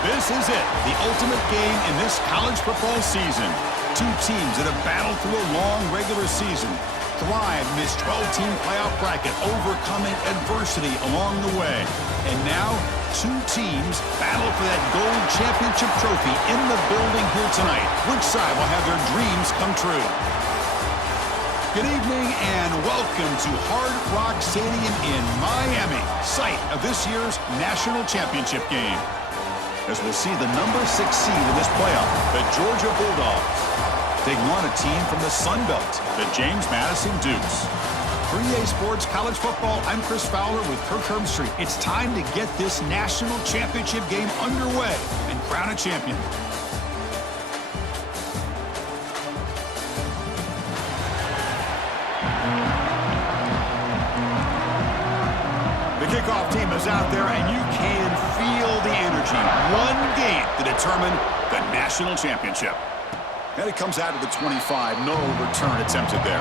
This is it, the ultimate game in this college football season. Two teams that have battled through a long regular season, thrived in this 12-team playoff bracket, overcoming adversity along the way. And now, two teams battle for that gold championship trophy in the building here tonight. Which side will have their dreams come true? Good evening and welcome to Hard Rock Stadium in Miami, site of this year's national championship game. As we'll see the number 6 seed in this playoff, the Georgia Bulldogs, taking on a team from the Sun Belt, the James Madison Dukes. 3A Sports College Football, I'm Chris Fowler with Kirk Herbstreit. It's time to get this national championship game underway and crown a champion. The kickoff team is out there, and you can feel the energy. One game to determine the national championship. And it comes out of the 25. No return attempted there.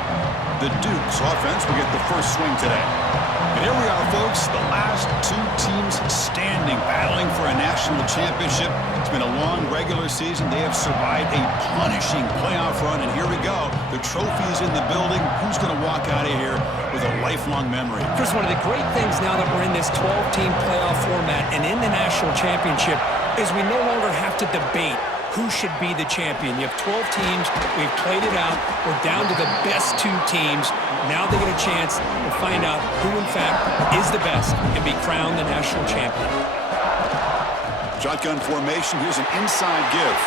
The Dukes offense will get the first swing today. And here we are, folks, the last two teams standing, battling for a national championship. It's been a long regular season. They have survived a punishing playoff run, and here we go. The trophy is in the building. Who's going to walk out of here with a lifelong memory? Chris, one of the great things now that we're in this 12-team playoff format and in the national championship is we no longer have to debate who should be the champion. You have 12 teams. We've played it out. We're down to the best two teams. Now they get a chance to find out who, in fact, is the best and be crowned the national champion. Shotgun formation. Here's an inside give.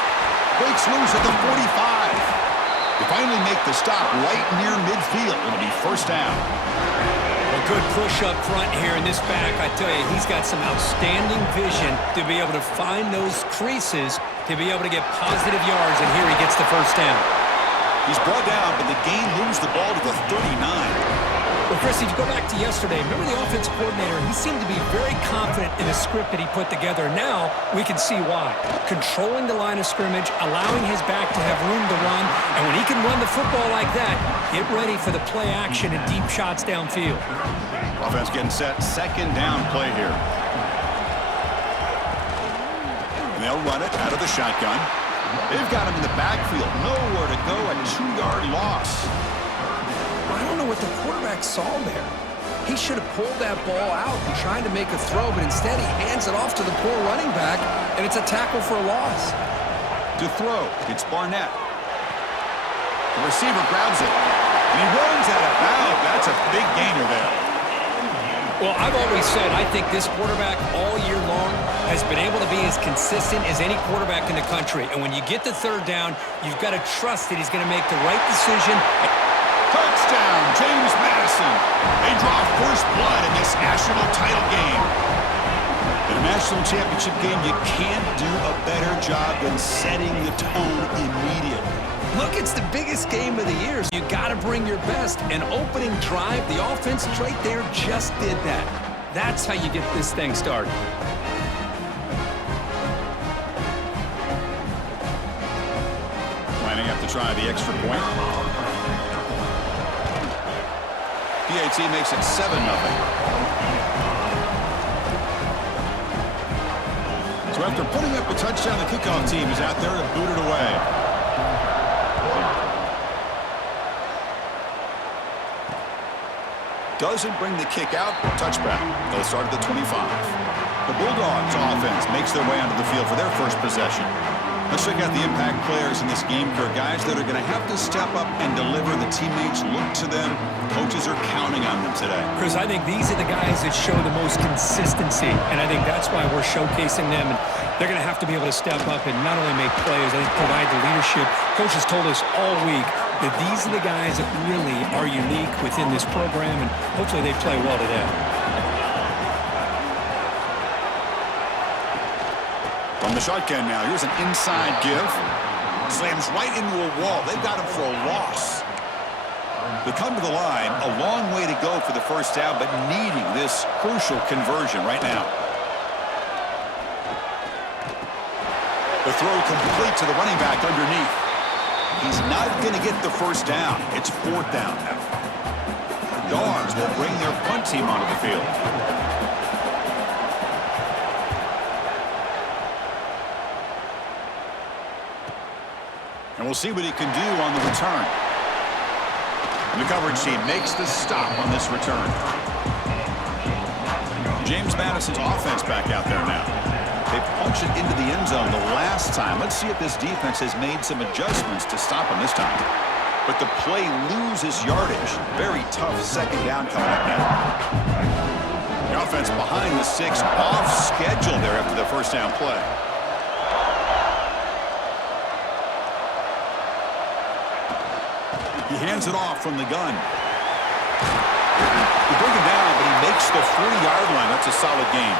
Breaks loose at the 45. They finally make the stop right near midfield. It'll be first down. A good push up front here in this back. I tell you, he's got some outstanding vision to be able to find those creases, to be able to get positive yards, and here he gets the first down. He's brought down, but the gain moves the ball to the 39. Well, Chris, if you go back to yesterday, remember the offense coordinator, he seemed to be very confident in the script that he put together. Now we can see why. Controlling the line of scrimmage, allowing his back to have room to run, and when he can run the football like that, get ready for the play action and deep shots downfield. Offense getting set, second down play here. And they'll run it out of the shotgun. They've got him in the backfield, nowhere to go, a 2-yard loss. I don't know what the quarterback saw there. He should have pulled that ball out and tried to make a throw, but instead he hands it off to the poor running back, and it's a tackle for a loss. To throw, it's Barnett. The receiver grabs it. And he runs out of bounds. That's a big gainer there. Well, I've always said I think this quarterback all year long has been able to be as consistent as any quarterback in the country. And when you get the third down, you've got to trust that he's going to make the right decision. Touchdown, James Madison. They draw first blood in this national title game. In a national championship game, you can't do a better job than setting the tone immediately. Look, it's the biggest game of the year. You got to bring your best. An opening drive, the offense right there just did that. That's how you get this thing started. Lining up to try the extra point. PAT makes it 7-0. So after putting up a touchdown, the kickoff team is out there to boot it away. Doesn't bring the kick out. Touchback. They'll start at the 25. The Bulldogs offense makes their way onto the field for their first possession. Let's check out the impact players in this game, Kirk. Guys that are going to have to step up and deliver. The teammates look to them. Coaches are counting on them today. Chris, I think these are the guys that show the most consistency, and I think that's why we're showcasing them. And they're going to have to be able to step up and not only make plays, I think provide the leadership. Coaches told us all week that these are the guys that really are unique within this program, and hopefully they play well today. From the shotgun now, here's an inside give. Slams right into a wall. They've got him for a loss. They come to the line, a long way to go for the first down, but needing this crucial conversion right now. The throw complete to the running back underneath. He's not going to get the first down. It's fourth down now. Dogs will bring their punt team onto the field. And we'll see what he can do on the return. And the coverage team makes the stop on this return. James Madison's offense back out there now. They punched it into the end zone the last time. Let's see if this defense has made some adjustments to stop him this time. But the play loses yardage. Very tough second down coming up now. The offense behind the 6, off schedule there after the first down play. He hands it off from the gun. They bring him down, but he makes the 40-yard line. That's a solid gain.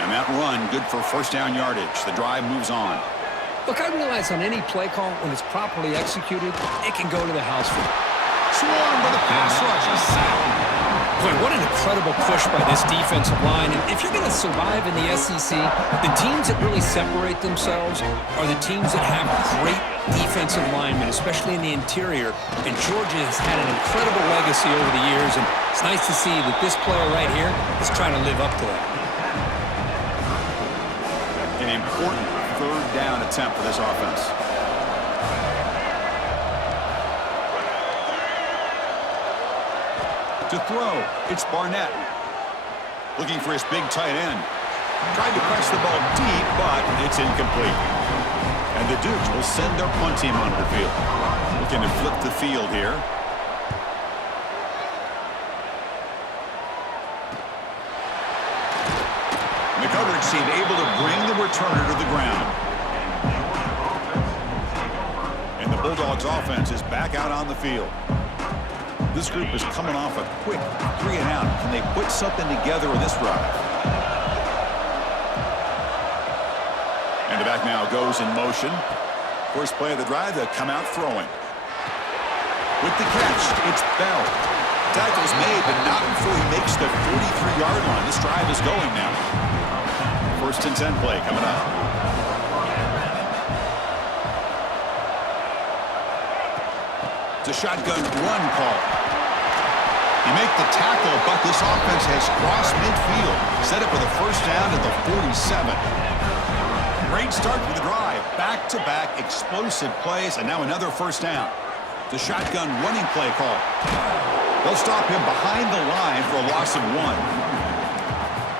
And that run, good for first down yardage. The drive moves on. Look, I realize on any play call, when it's properly executed, it can go to the house for you. Swarm with a pass rush. A sack. Boy, what an incredible push by this defensive line. And if you're going to survive in the SEC, the teams that really separate themselves are the teams that have great defensive linemen, especially in the interior. And Georgia has had an incredible legacy over the years, and it's nice to see that this player right here is trying to live up to that. An important third down attempt for this offense. To throw, it's Barnett. Looking for his big tight end. Tried to press the ball deep, but it's incomplete. And the Dukes will send their punt team onto the field. Looking to flip the field here. And the coverage team able to bring the returner to the ground. And the Bulldogs offense is back out on the field. This group is coming off a quick 3 and out. Can they put something together with this drive? And the back now goes in motion. First play of the drive, they'll come out throwing. With the catch, it's Bell. Tackle's made, but not before he makes the 43-yard line. This drive is going now. First and 10 play coming up. It's a shotgun run call. You make the tackle, but this offense has crossed midfield. Set up with a first down at the 47. Great start to the drive. Back-to-back explosive plays, and now another first down. The shotgun running play call. They'll stop him behind the line for a loss of 1.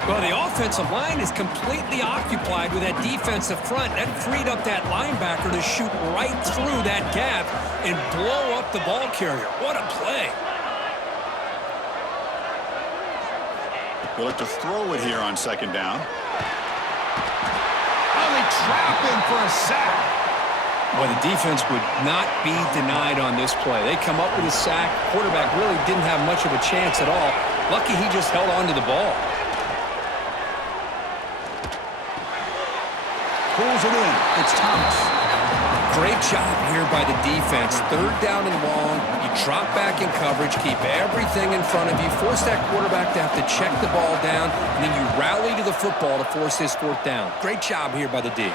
Well, the offensive line is completely occupied with that defensive front. That freed up that linebacker to shoot right through that gap and blow up the ball carrier. What a play. They'll look to throw it here on second down. Oh, they trap him for a sack. Well, the defense would not be denied on this play. They come up with a sack. Quarterback really didn't have much of a chance at all. Lucky he just held on to the ball. Pulls it in. It's Thomas. Great job here by the defense. Third down and long. You drop back in coverage, keep everything in front of you, force that quarterback to have to check the ball down, and then you rally to the football to force his fourth down. Great job here by the D.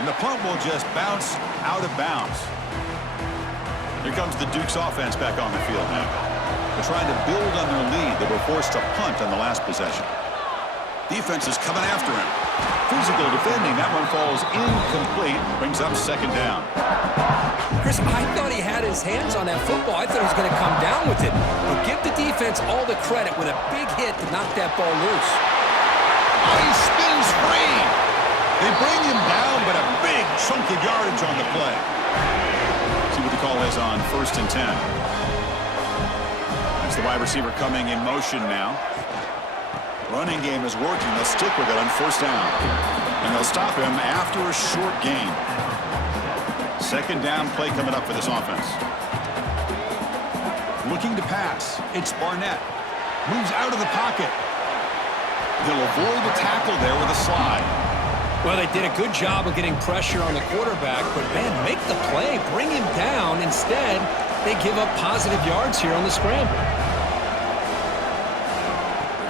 And the punt will just bounce out of bounds. Here comes the Dukes offense back on the field now. They're trying to build on their lead. They were forced to punt on the last possession. Defense is coming after him. Physical defending. That one falls incomplete. Brings up second down. Chris, I thought he had his hands on that football. I thought he was going to come down with it. But give the defense all the credit with a big hit to knock that ball loose. Oh, he spins free. They bring him down, but a big chunk of yardage on the play. See what the call is on first and 10. That's the wide receiver coming in motion now. Running game is working. They'll stick with it on first down. And they'll stop him after a short gain. Second down play coming up for this offense. Looking to pass. It's Barnett. Moves out of the pocket. He'll avoid the tackle there with a slide. Well, they did a good job of getting pressure on the quarterback, but, man, make the play. Bring him down. Instead, they give up positive yards here on the scramble.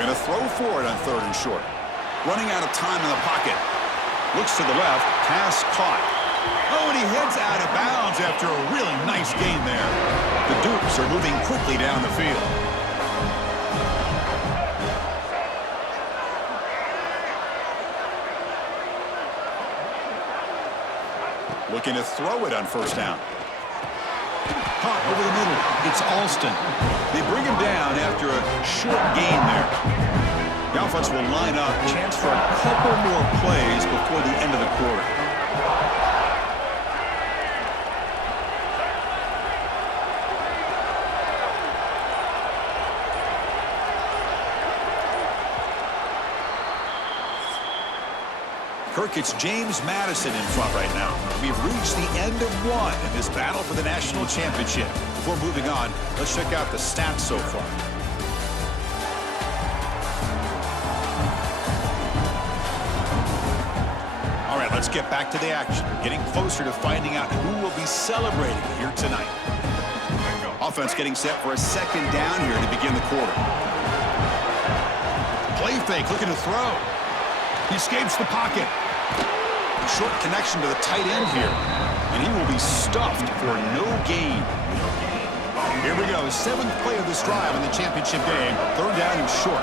Going to throw for it on third and short. Running out of time in the pocket. Looks to the left. Pass caught. Oh, and he heads out of bounds after a really nice gain there. The Dukes are moving quickly down the field. Looking to throw it on first down. Caught over the middle. It's Alston. They bring him down after a short gain there. The offense will line up. Chance for a couple more plays before the end of the quarter. Kirk, it's James Madison in front right now. We've reached the end of one in this battle for the national championship. Before moving on, let's check out the stats so far. All right, let's get back to the action. We're getting closer to finding out who will be celebrating here tonight. Offense getting set for a second down here to begin the quarter. Play fake, looking to throw. He escapes the pocket. Short connection to the tight end here. And he will be stuffed for no gain. Here we go. 7th play of this drive in the championship game. 3rd down and short.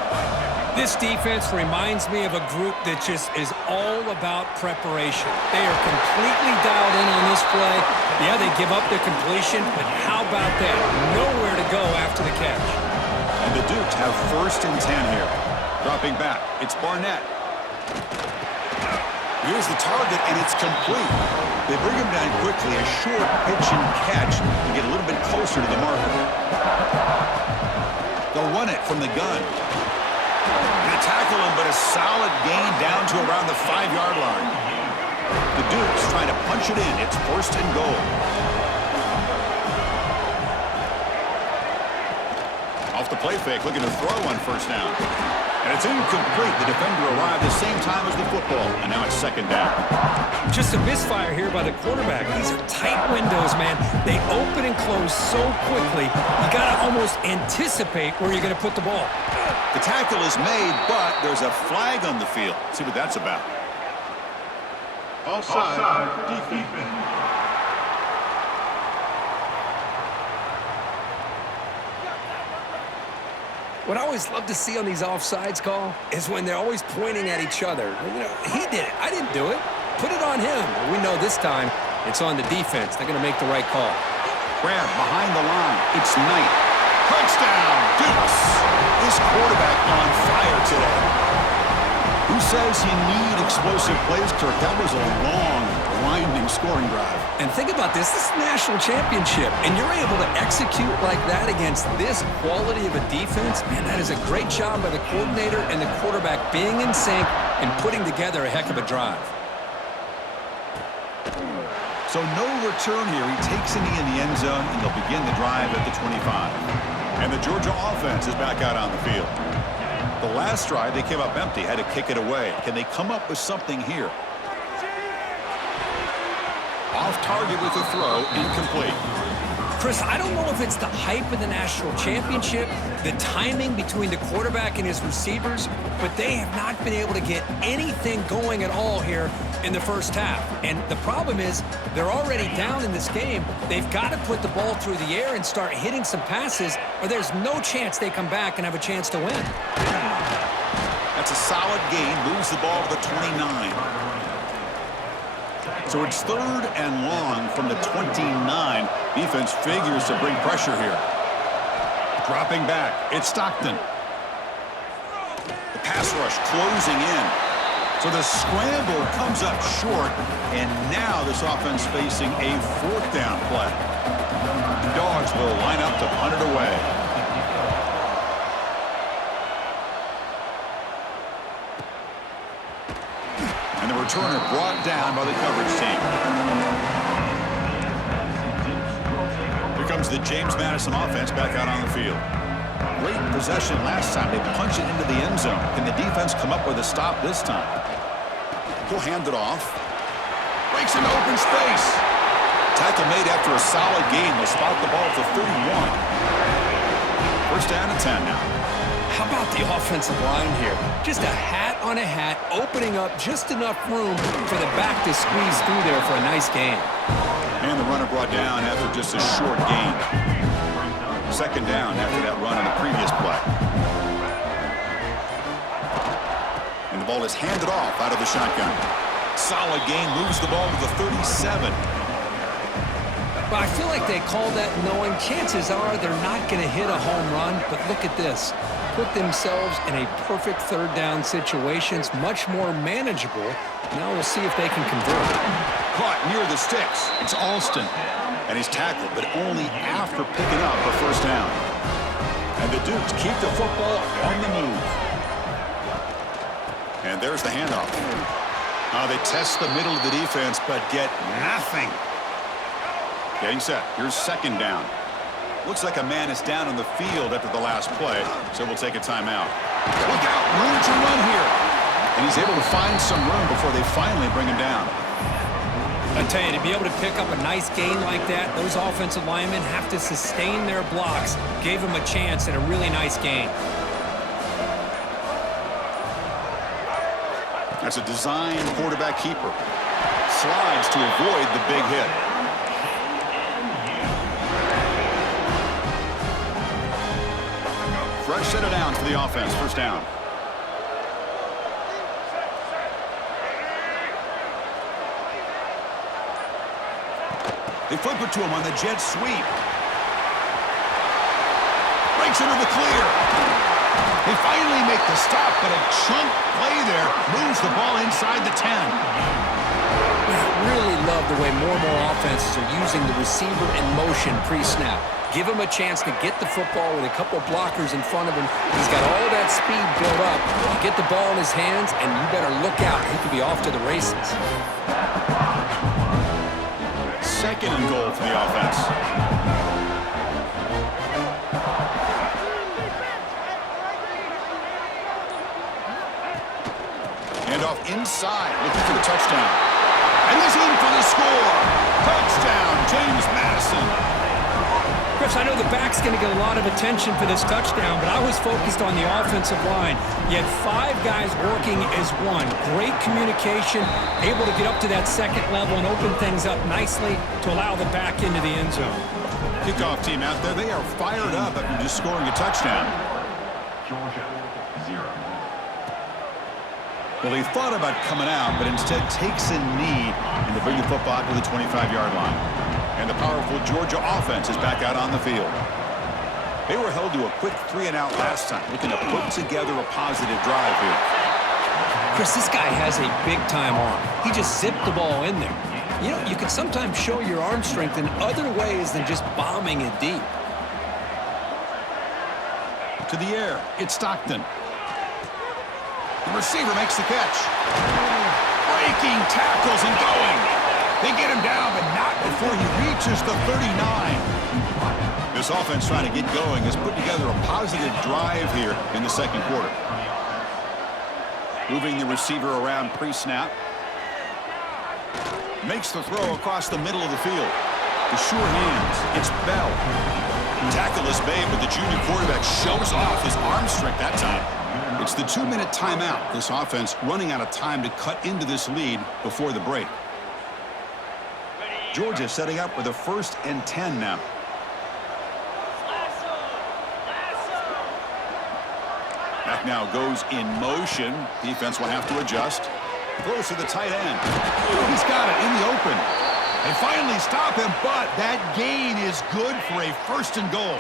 This defense reminds me of a group that just is all about preparation. They are completely dialed in on this play. Yeah, they give up the completion, but how about that? Nowhere to go after the catch. And the Dukes have 1st and 10 here. Dropping back. It's Barnett. Here's the target, and it's complete. They bring him down quickly, a short pitch and catch to get a little bit closer to the marker. They'll run it from the gun. They tackle him, but a solid gain down to around the 5-yard line. The Dukes trying to punch it in. It's 1st and goal. Off the play fake, looking to throw on first down. And it's incomplete. The defender arrived the same time as the football, and now it's 2nd down. Just a misfire here by the quarterback. These are tight windows, man. They open and close so quickly, you got to almost anticipate where you're going to put the ball. The tackle is made, but there's a flag on the field. Let's see what that's about. Offside, defense. What I always love to see on these offsides call is when they're always pointing at each other. You know, he did it. I didn't do it. Put it on him. We know this time it's on the defense. They're going to make the right call. Grab behind the line. It's Knight. Touchdown, Dukes. This quarterback on fire today. Who says you need explosive plays, Kirk? That was a long, grinding scoring drive. And think about this. This is a national championship, and you're able to execute like that against this quality of a defense. Man, that is a great job by the coordinator and the quarterback being in sync and putting together a heck of a drive. So no return here. He takes a knee in the end zone, and they'll begin the drive at the 25. And the Georgia offense is back out on the field. The last drive, they came up empty, had to kick it away. Can they come up with something here? Off target with a throw, incomplete. Chris, I don't know if it's the hype of the national championship, the timing between the quarterback and his receivers, but they have not been able to get anything going at all here in the first half. And the problem is they're already down in this game. They've got to put the ball through the air and start hitting some passes, or there's no chance they come back and have a chance to win. That's a solid gain. Moves the ball to the 29. So it's 3rd and long from the 29. Defense figures to bring pressure here. Dropping back. It's Stockton. The pass rush closing in. So the scramble comes up short. And now this offense facing a 4th down play. The Dogs will line up to punt it away. And the returner brought down by the coverage team. Here comes the James Madison offense back out on the field. Great possession last time. They punch it into the end zone. Can the defense come up with a stop this time? He'll hand it off. Breaks into open space. Tackle made after a solid gain. They'll spot the ball for 31. 1st down and 10 now. How about the offensive line here? Just a hat on a hat, opening up just enough room for the back to squeeze through there for a nice gain. And the runner brought down after just a short gain. 2nd down after that run in the previous play. And the ball is handed off out of the shotgun. Solid gain, moves the ball to the 37. But I feel like they call that knowing chances are they're not going to hit a home run. But look at this. Put themselves in a perfect third down situation. It's much more manageable. Now we'll see if they can convert. Caught near the sticks. It's Alston. And he's tackled, but only after picking up a first down. And the Dukes keep the football on the move. And there's the handoff. They test the middle of the defense, but get nothing. Getting set. Here's second down. Looks like a man is down on the field after the last play, so we'll take a timeout. Look out. Room to run here. And he's able to find some room before they finally bring him down. I tell you, to be able to pick up a nice gain like that, those offensive linemen have to sustain their blocks. Gave him a chance and a really nice gain. That's a design quarterback keeper. Slides to avoid the big hit. Fresh set of downs for the offense. First down. They flip it to him on the jet sweep. Breaks into the clear. They finally make the stop, but a chunk play there moves the ball inside the 10. I really love the way more and more offenses are using the receiver in motion pre-snap. Give him a chance to get the football with a couple blockers in front of him. He's got all that speed built up. You get the ball in his hands, and you better look out. He could be off to the races. Second and goal for the offense. Handoff inside, looking for the touchdown. And he's in for the score. Touchdown, James Madison. Chris, I know the back's going to get a lot of attention for this touchdown, but I was focused on the offensive line. You had 5 guys working as one. Great communication, able to get up to that second level and open things up nicely to allow the back into the end zone. Kickoff team out there, they are fired up after just scoring a touchdown. Georgia, 0. Well, he thought about coming out, but instead takes a knee and to bring the football to the 25-yard line. And the powerful Georgia offense is back out on the field. They were held to a quick 3-and-out last time, looking to put together a positive drive here. Chris, this guy has a big-time arm. He just zipped the ball in there. You know, you can sometimes show your arm strength in other ways than just bombing it deep. To the air, it's Stockton. The receiver makes the catch. Breaking tackles and going. They get him down, but not before he reaches the 39. This offense trying to get going has put together a positive drive here in the second quarter. Moving the receiver around pre-snap. Makes the throw across the middle of the field. The sure hands. It's Bell. Tackle is made, but the junior quarterback shows off his arm strength that time. It's the 2-minute timeout. This offense running out of time to cut into this lead before the break. Georgia setting up with a 1st and 10 now. Back now goes in motion. Defense will have to adjust. Throws to the tight end. He's got it in the open. They finally stop him, but that gain is good for a 1st and goal.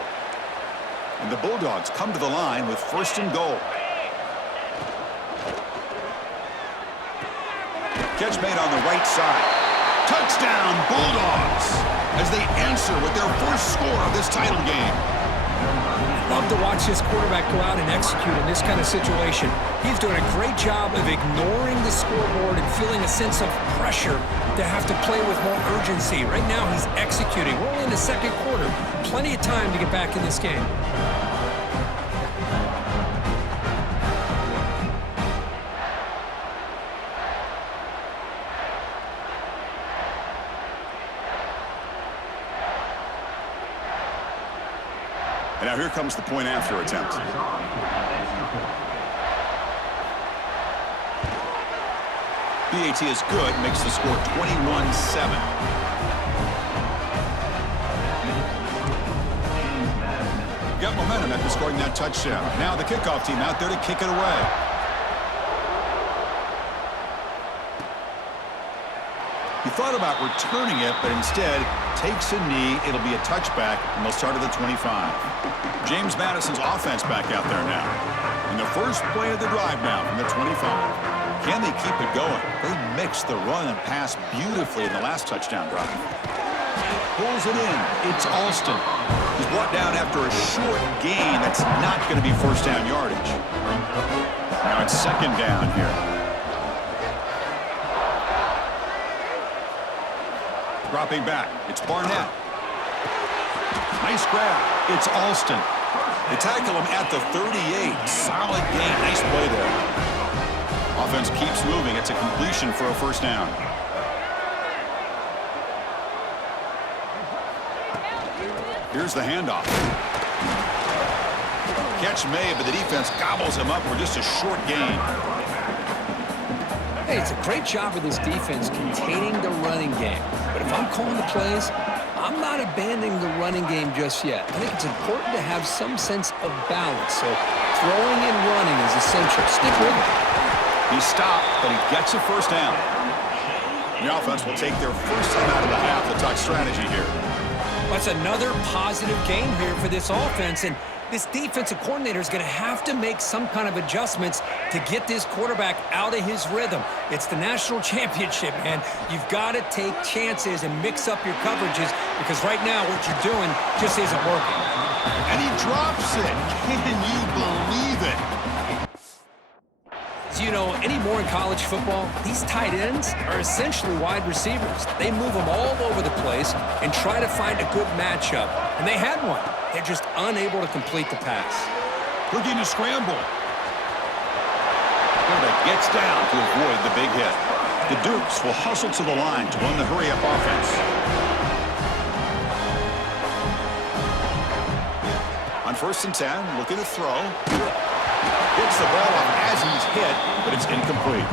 And the Bulldogs come to the line with 1st and goal. Catch made on the right side. Touchdown, Bulldogs, as they answer with their first score of this title game. Love to watch this quarterback go out and execute in this kind of situation. He's doing a great job of ignoring the scoreboard and feeling a sense of pressure to have to play with more urgency. Right now, he's executing. We're only in the second quarter. Plenty of time to get back in this game. And now here comes the point after attempt. BAT is good, makes the score 21-7. Got momentum after scoring that touchdown. Now the kickoff team out there to kick it away. He thought about returning it, but instead takes a knee. It'll be a touchback, and they'll start at the 25. James Madison's offense back out there now. In the first play of the drive now from the 25. Can they keep it going? They mixed the run and pass beautifully in the last touchdown drive. Pulls it in. It's Alston. He's brought down after a short gain. That's not going to be first down yardage. Now it's second down here. Dropping back. It's Barnett. Nice grab. It's Alston. They tackle him at the 38. Solid gain. Nice play there. Offense keeps moving. It's a completion for a first down. Here's the handoff. Catch made, but the defense gobbles him up for just a short gain. Hey, it's a great job of this defense containing the running game. But if I'm calling the plays, I'm not abandoning the running game just yet. I think it's important to have some sense of balance. So throwing and running is essential. Stick with it. He stopped, but he gets a first down. The offense will take their first time out of the half. The talk strategy here. That's another positive game here for this offense, and this defensive coordinator is going to have to make some kind of adjustments to get this quarterback out of his rhythm. It's the national championship, man. You've got to take chances and mix up your coverages because right now what you're doing just isn't working. And he drops it. Can you believe it? As you know, anymore in college football, these tight ends are essentially wide receivers. They move them all over the place and try to find a good matchup. And they had one. They're just unable to complete the pass. Looking to scramble. Quarterback gets down to avoid the big hit. The Dukes will hustle to the line to run the hurry-up offense. On 1st and 10, looking to throw. Gets the ball off as he's hit, but it's incomplete.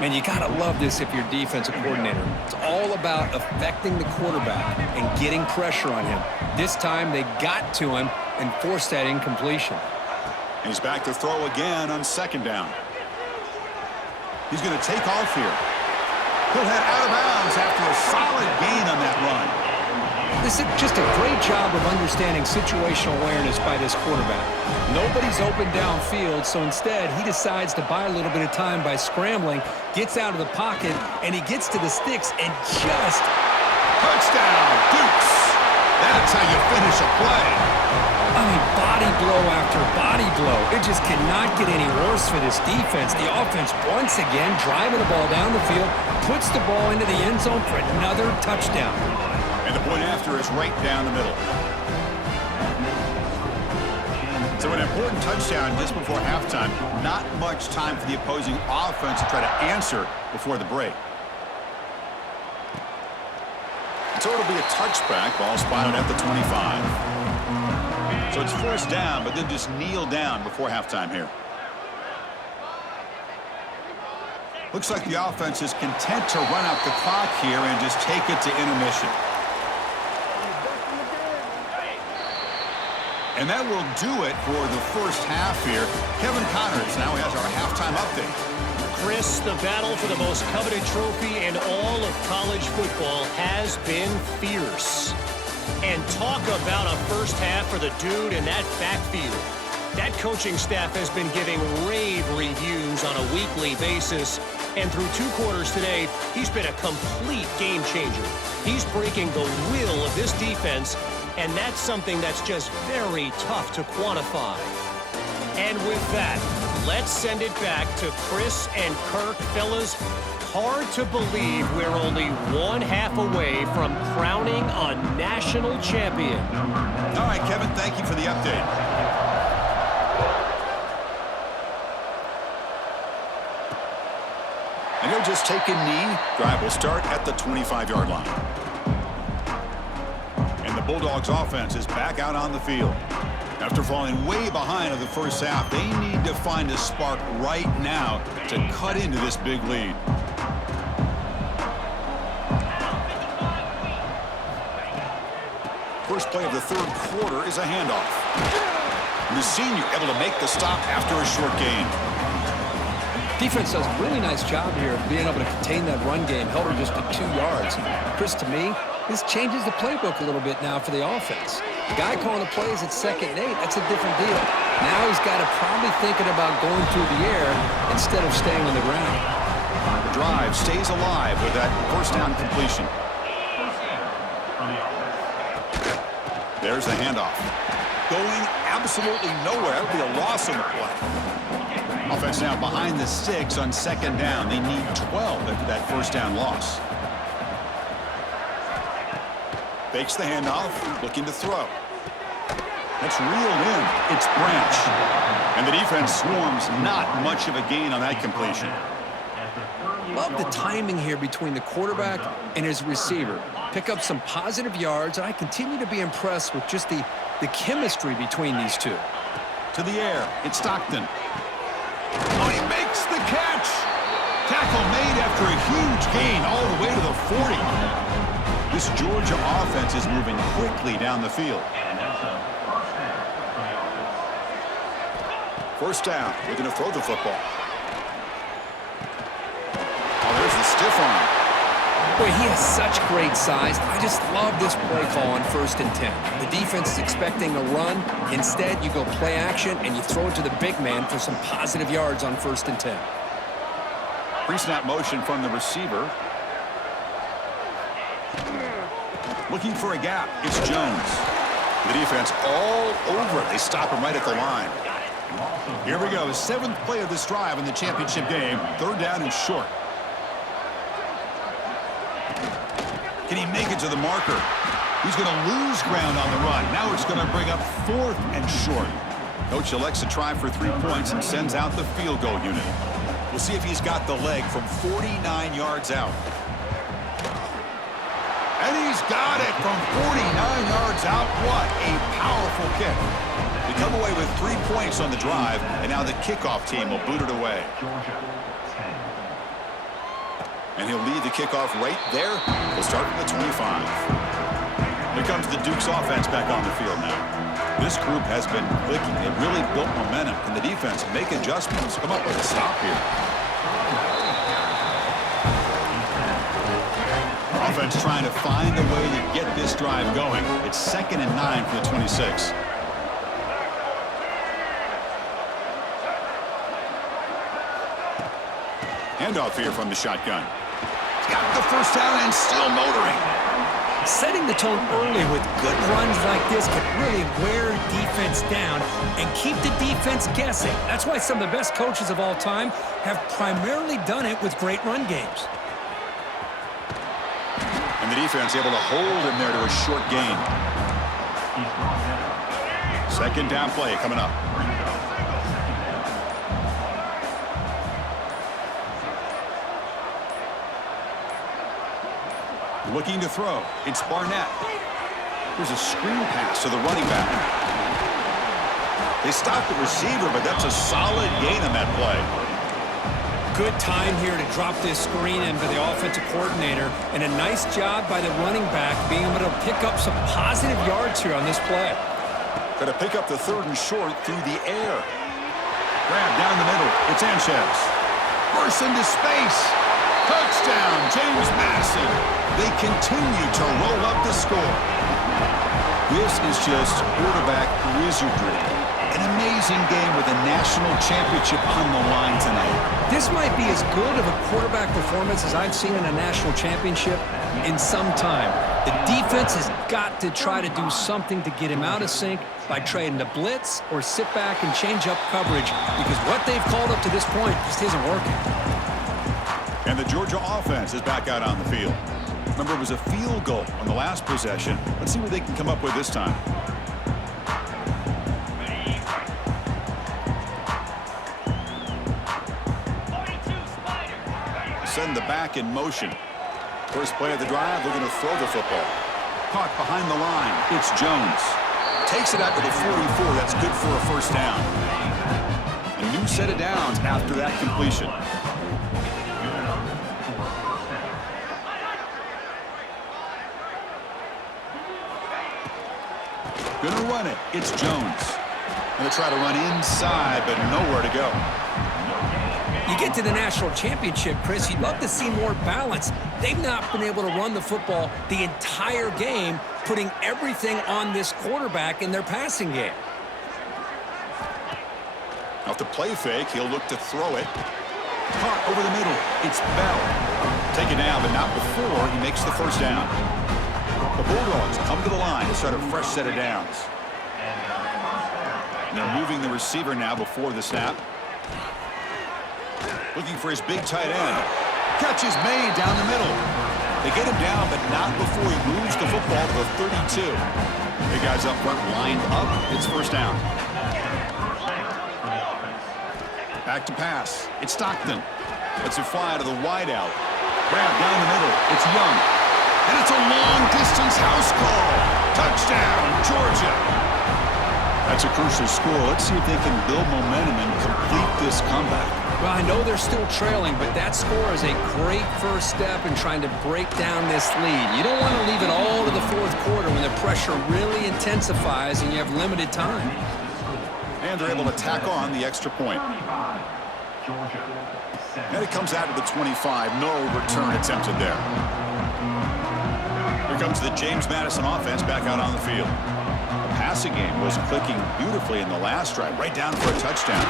Man, you got to love this if you're defensive coordinator. It's all about affecting the quarterback and getting pressure on him. This time, they got to him and forced that incompletion. And he's back to throw again on second down. He's going to take off here. He'll head out of bounds after a solid gain on that run. This is just a great job of understanding situational awareness by this quarterback. Nobody's open downfield, so instead he decides to buy a little bit of time by scrambling, gets out of the pocket, and he gets to the sticks and just... Touchdown, Dukes! That's how you finish a play. I mean, body blow after body blow. It just cannot get any worse for this defense. The offense, once again, driving the ball down the field, puts the ball into the end zone for another touchdown. And the point after is right down the middle. So an important touchdown just before halftime. Not much time for the opposing offense to try to answer before the break. So it'll be a touchback. Ball spotted at the 25. So it's first down, but then just kneel down before halftime here. Looks like the offense is content to run out the clock here and just take it to intermission. And that will do it for the first half here. Kevin Connors now has our halftime update. Chris, the battle for the most coveted trophy in all of college football has been fierce. And talk about a first half for the dude in that backfield. That coaching staff has been giving rave reviews on a weekly basis. And through 2 quarters today, he's been a complete game changer. He's breaking the will of this defense, and that's something that's just very tough to quantify. And with that, let's send it back to Chris and Kirk. Fellas, hard to believe we're only 1 half away from crowning a national champion. All right, Kevin, thank you for the update. And he'll just take a knee. Drive will start at the 25-yard line. And the Bulldogs offense is back out on the field. After falling way behind in the first half, they need to find a spark right now to cut into this big lead. First play of the 3rd quarter is a handoff. And the senior able to make the stop after a short gain. Defense does a really nice job here of being able to contain that run game, held her just to 2 yards. Chris, to me, this changes the playbook a little bit now for the offense. The guy calling the plays at 2nd and 8, that's a different deal. Now he's got to probably thinking about going through the air instead of staying on the ground. The drive stays alive with that first down completion. There's the handoff. Going absolutely nowhere. That would be a loss on the play. Offense now behind the 6 on 2nd down. They need 12 after that first down loss. Fakes the handoff, looking to throw. That's reeled in. It's Branch. And the defense swarms. Not much of a gain on that completion. Love the timing here between the quarterback and his receiver. Pick up some positive yards, and I continue to be impressed with just the chemistry between these two. To the air, it's Stockton. Oh, he makes the catch! Tackle made after a huge gain all the way to the 40. This Georgia offense is moving quickly down the field. First down, we're going to throw the football. Oh, there's the stiff arm. Boy, he has such great size. I just love this play call on 1st and 10. The defense is expecting a run. Instead, you go play action, and you throw it to the big man for some positive yards on 1st and 10. Pre-snap motion from the receiver. Looking for a gap. It's Jones. The defense all over it. They stop him right at the line. Here we go. The 7th play of this drive in the championship game. 3rd down and short. Can he make it to the marker? He's going to lose ground on the run. Now it's going to bring up 4th and short. Coach elects to try for 3 points and sends out the field goal unit. We'll see if he's got the leg from 49 yards out. And he's got it from 49 yards out. What a powerful kick. They come away with 3 points on the drive, and now the kickoff team will boot it away. And he'll lead the kickoff right there. We'll start from the 25. Here comes the Duke's offense back on the field now. This group has been clicking. They've really built momentum. Can the defense make adjustments? Come up with a stop here. Offense trying to find a way to get this drive going. It's 2nd and 9 for the 26. Handoff here from the shotgun. Got the first down and still motoring. Setting the tone early with good runs like this can really wear defense down and keep the defense guessing. That's why some of the best coaches of all time have primarily done it with great run games. And the defense able to hold him there to a short gain. 2nd down play coming up. Looking to throw. It's Barnett. Here's a screen pass to the running back. They stopped the receiver, but that's a solid gain on that play. Good time here to drop this screen in by the offensive coordinator, and a nice job by the running back being able to pick up some positive yards here on this play. Got to pick up the 3rd and short through the air. Grab down the middle. It's Sanchez. Bursts into space. Touchdown, James Madison. They continue to roll up the score. This is just quarterback wizardry. An amazing game with a national championship on the line tonight. This might be as good of a quarterback performance as I've seen in a national championship in some time. The defense has got to try to do something to get him out of sync by trying to blitz or sit back and change up coverage, because what they've called up to this point just isn't working. And the Georgia offense is back out on the field. Remember, it was a field goal on the last possession. Let's see what they can come up with this time. Send the back in motion. First play of the drive, they're going to throw the football. Caught behind the line. It's Jones. Takes it out to the 44. That's good for a first down. A new set of downs after that completion. Gonna run it. It's Jones. Gonna try to run inside, but nowhere to go. You get to the national championship, Chris, you'd love to see more balance. They've not been able to run the football the entire game, putting everything on this quarterback in their passing game. Off the play fake, he'll look to throw it. Caught over the middle. It's Bell. Taken down, but not before he makes the first down. The Bulldogs come to the line to start a fresh set of downs. And they're moving the receiver now before the snap. Looking for his big tight end. Catch is made down the middle. They get him down, but not before he moves the football to the 32. The guys up front lined up. It's first down. Back to pass. It's Stockton. Lets it fly to the wideout. Grab down the middle. It's Young. And it's a long-distance house call. Touchdown, Georgia. That's a crucial score. Let's see if they can build momentum and complete this comeback. Well, I know they're still trailing, but that score is a great first step in trying to break down this lead. You don't want to leave it all to the fourth quarter when the pressure really intensifies and you have limited time. And they're able to tack on the extra point. And it comes out to the 25. No return attempted there. Here comes the James Madison offense back out on the field. The passing game was clicking beautifully in the last drive, right down for a touchdown.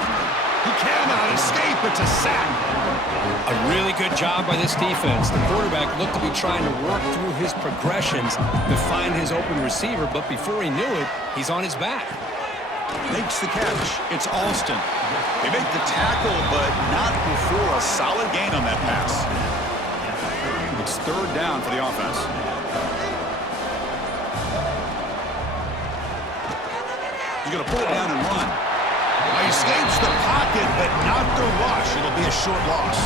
He cannot escape. It's a sack. A really good job by this defense. The quarterback looked to be trying to work through his progressions to find his open receiver, but before he knew it, he's on his back. Makes the catch. It's Alston. They make the tackle, but not before a solid gain on that pass. It's third down for the offense. He's going to pull it down and run. He escapes the pocket, but not the rush. It'll be a short loss.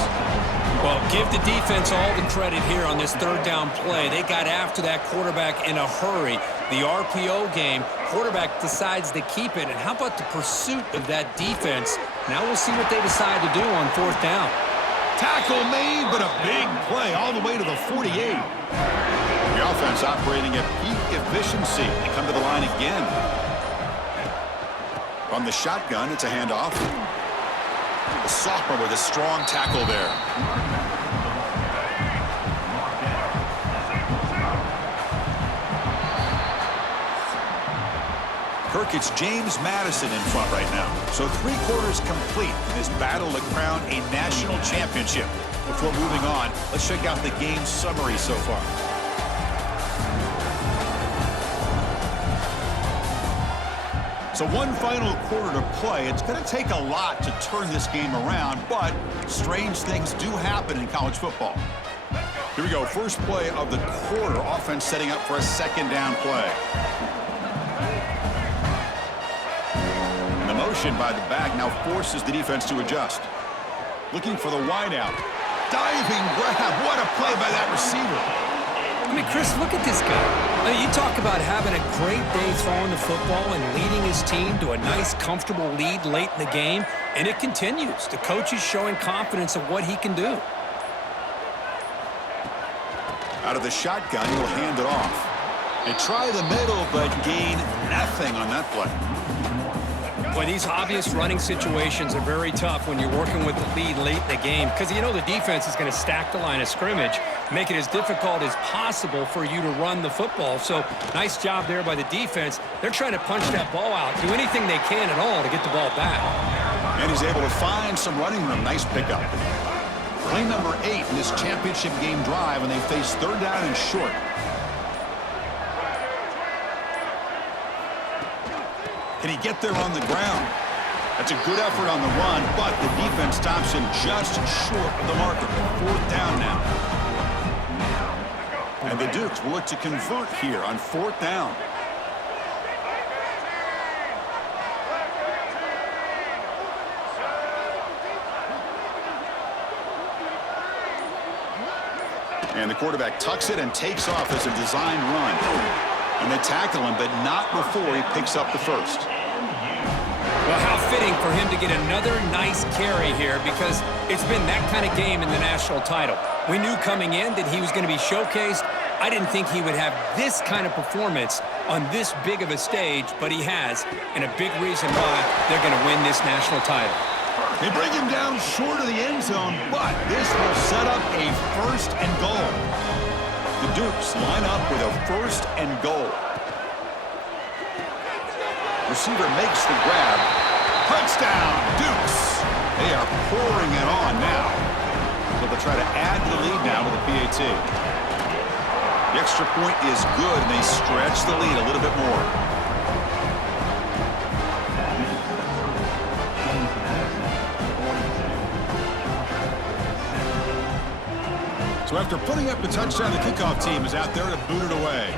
Well, give the defense all the credit here on this third down play. They got after that quarterback in a hurry. The RPO game, quarterback decides to keep it. And how about the pursuit of that defense? Now we'll see what they decide to do on fourth down. Tackle made, but a big play all the way to the 48. The offense operating at peak efficiency. They come to the line again. From the shotgun, it's a handoff. The sophomore with a strong tackle there. Kirk, it's James Madison in front right now. So 3 quarters complete in this battle to crown a national championship. Before moving on, let's check out the game summary so far. So one final quarter to play. It's going to take a lot to turn this game around, but strange things do happen in college football. Here we go. First play of the quarter. Offense setting up for a second down play. And the motion by the back now forces the defense to adjust. Looking for the wideout. Diving grab. What a play by that receiver. I mean, Chris, look at this guy. I mean, you talk about having a great day throwing the football and leading his team to a nice, comfortable lead late in the game, and it continues. The coach is showing confidence of what he can do. Out of the shotgun, he'll hand it off. They try the middle, but gain nothing on that play. Boy, these obvious running situations are very tough when you're working with the lead late in the game because you know the defense is going to stack the line of scrimmage, make it as difficult as possible for you to run the football. So nice job there by the defense. They're trying to punch that ball out, do anything they can at all to get the ball back. And he's able to find some running room. Nice pickup. Play number 8 in this championship game drive, and they face third down and short. Can he get there on the ground? That's a good effort on the run, but the defense stops him just short of the marker. Fourth down now. And the Dukes will look to convert here on fourth down. And the quarterback tucks it and takes off as a design run. And they tackle him, but not before he picks up the first. Well, how fitting for him to get another nice carry here because it's been that kind of game in the national title. We knew coming in that he was going to be showcased. I didn't think he would have this kind of performance on this big of a stage, but he has, and a big reason why they're going to win this national title. They bring him down short of the end zone, but this will set up a 1st and goal. The Dukes line up with a 1st and goal. Receiver makes the grab. Touchdown, Dukes. They are pouring it on now. So they'll try to add to the lead now with the PAT. The extra point is good, and they stretch the lead a little bit more. So after putting up the touchdown, the kickoff team is out there to boot it away.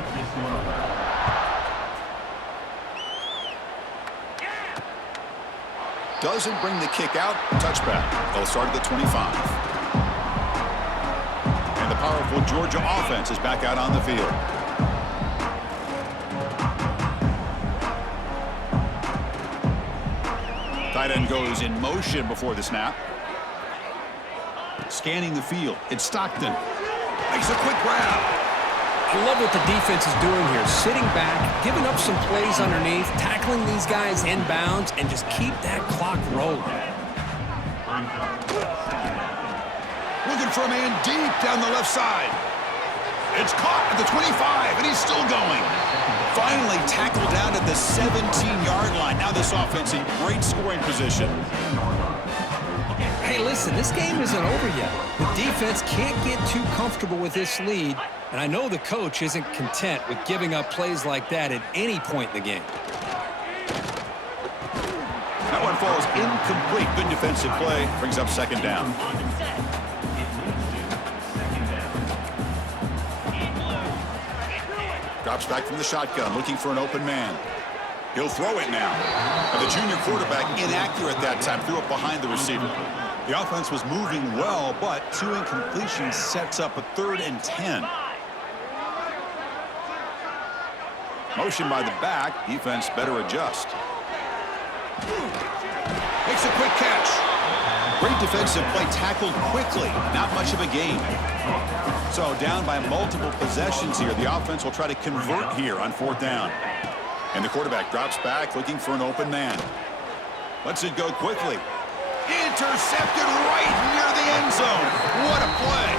Doesn't bring the kick out. Touchback. They'll start at the 25. And the powerful Georgia offense is back out on the field. Tight end goes in motion before the snap. Scanning the field. It's Stockton. Makes a quick grab. I love what the defense is doing here. Sitting back, giving up some plays underneath, tackling these guys inbounds, and just keep that clock rolling. Looking for a man deep down the left side. It's caught at the 25, and he's still going. Finally tackled down at the 17-yard line. Now this offense in great scoring position. Hey, listen, this game isn't over yet. The defense can't get too comfortable with this lead, and I know the coach isn't content with giving up plays like that at any point in the game. That one falls incomplete. Good defensive play. Brings up 2nd down. Drops back from the shotgun, looking for an open man. He'll throw it now. And the junior quarterback inaccurate that time. Threw it behind the receiver. The offense was moving well, but 2 incompletions sets up a 3rd and 10. Motion by the back. Defense better adjust. Makes a quick catch. Great defensive play, tackled quickly. Not much of a gain. So down by multiple possessions here. The offense will try to convert here on 4th down. And the quarterback drops back, looking for an open man. Lets it go quickly. Intercepted right near the end zone. What a play.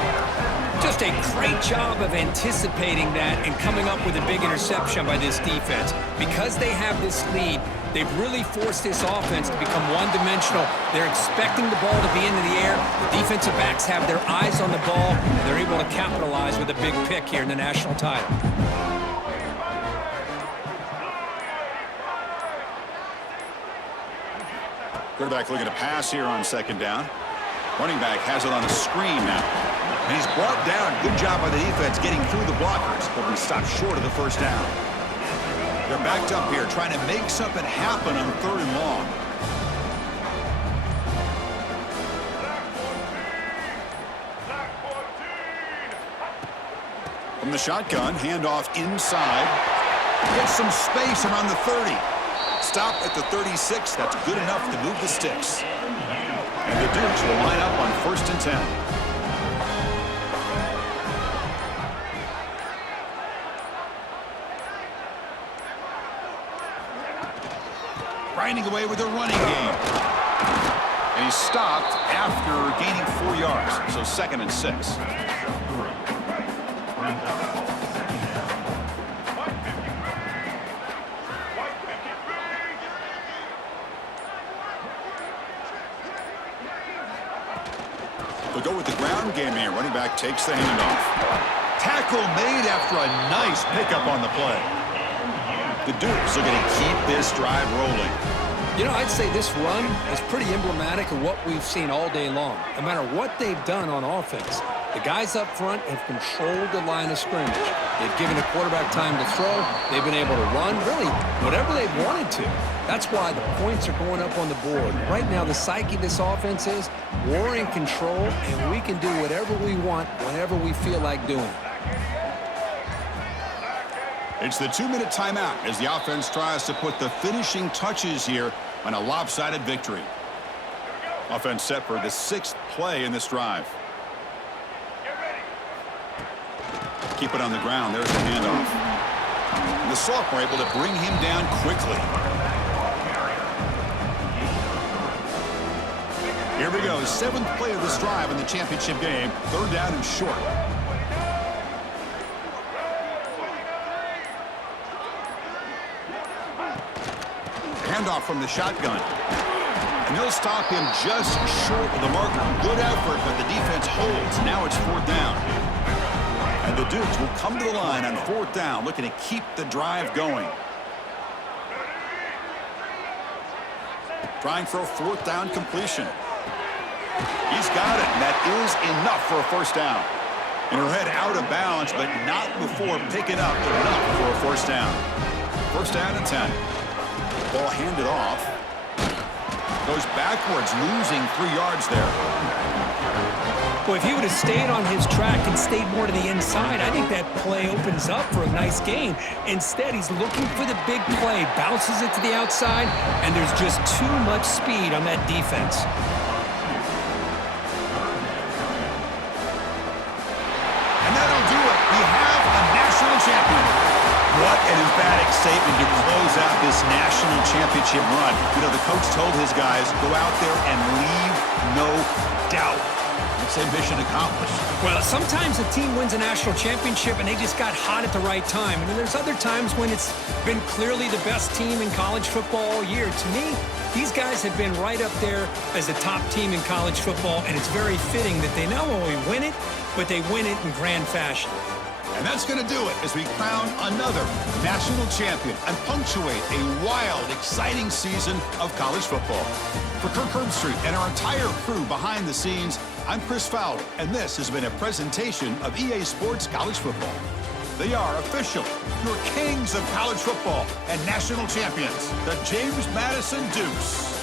Just a great job of anticipating that and coming up with a big interception by this defense. Because they have this lead, they've really forced this offense to become one-dimensional. They're expecting the ball to be into the air. The defensive backs have their eyes on the ball, and they're able to capitalize with a big pick here in the national title. Quarterback looking to pass here on 2nd down. Running back has it on a screen now. And he's brought down. Good job by the defense getting through the blockers. But we stopped short of the 1st down. They're backed up here trying to make something happen on 3rd and long. From the shotgun, handoff inside. Gets some space around the 30. Stop at the 36. That's good enough to move the sticks. And the Dukes will line up on 1st and 10. Grinding away with a running game. And he's stopped after gaining 4 yards. So 2nd and 6. They'll go with the ground game here. Running back takes the handoff. Tackle made after a nice pickup on the play. The Dukes are going to keep this drive rolling. You know, I'd say this run is pretty emblematic of what we've seen all day long. No matter what they've done on offense, the guys up front have controlled the line of scrimmage. They've given the quarterback time to throw. They've been able to run, really, whatever they've wanted to. That's why the points are going up on the board. Right now, the psyche of this offense is we're in control, and we can do whatever we want whenever we feel like doing it. It's the 2-minute timeout as the offense tries to put the finishing touches here on a lopsided victory. Offense set for the 6th play in this drive. Keep it on the ground. There's the handoff. And the sophomore able to bring him down quickly. Here we go. 7th play of this drive in the championship game. 3rd down and short. Handoff from the shotgun. And they'll stop him just short of the marker. Good effort, but the defense holds. Now it's 4th down. And the Dukes will come to the line on 4th down, looking to keep the drive going. Trying for a 4th down completion. He's got it, and that is enough for a 1st down. And he'll head out of bounds, but not before picking up enough for a 1st down. 1st down and 10. Ball handed off. Goes backwards, losing 3 yards there. Well, if he would have stayed on his track and stayed more to the inside, I think that play opens up for a nice gain. Instead, he's looking for the big play, bounces it to the outside, and there's just too much speed on that defense. And that'll do it. We have a national champion. What an emphatic statement to close out this national championship run. You know, the coach told his guys, go out there and leave no doubt. It's a mission accomplished. Well, sometimes a team wins a national championship and they just got hot at the right time. And then there's other times when it's been clearly the best team in college football all year. To me, these guys have been right up there as the top team in college football, and it's very fitting that they not only win it, but they win it in grand fashion. And that's going to do it as we crown another national champion and punctuate a wild, exciting season of college football. For Kirk Herbstreit and our entire crew behind the scenes, I'm Chris Fowler, and this has been a presentation of EA Sports College Football. They are official, your kings of college football and national champions, the James Madison Dukes.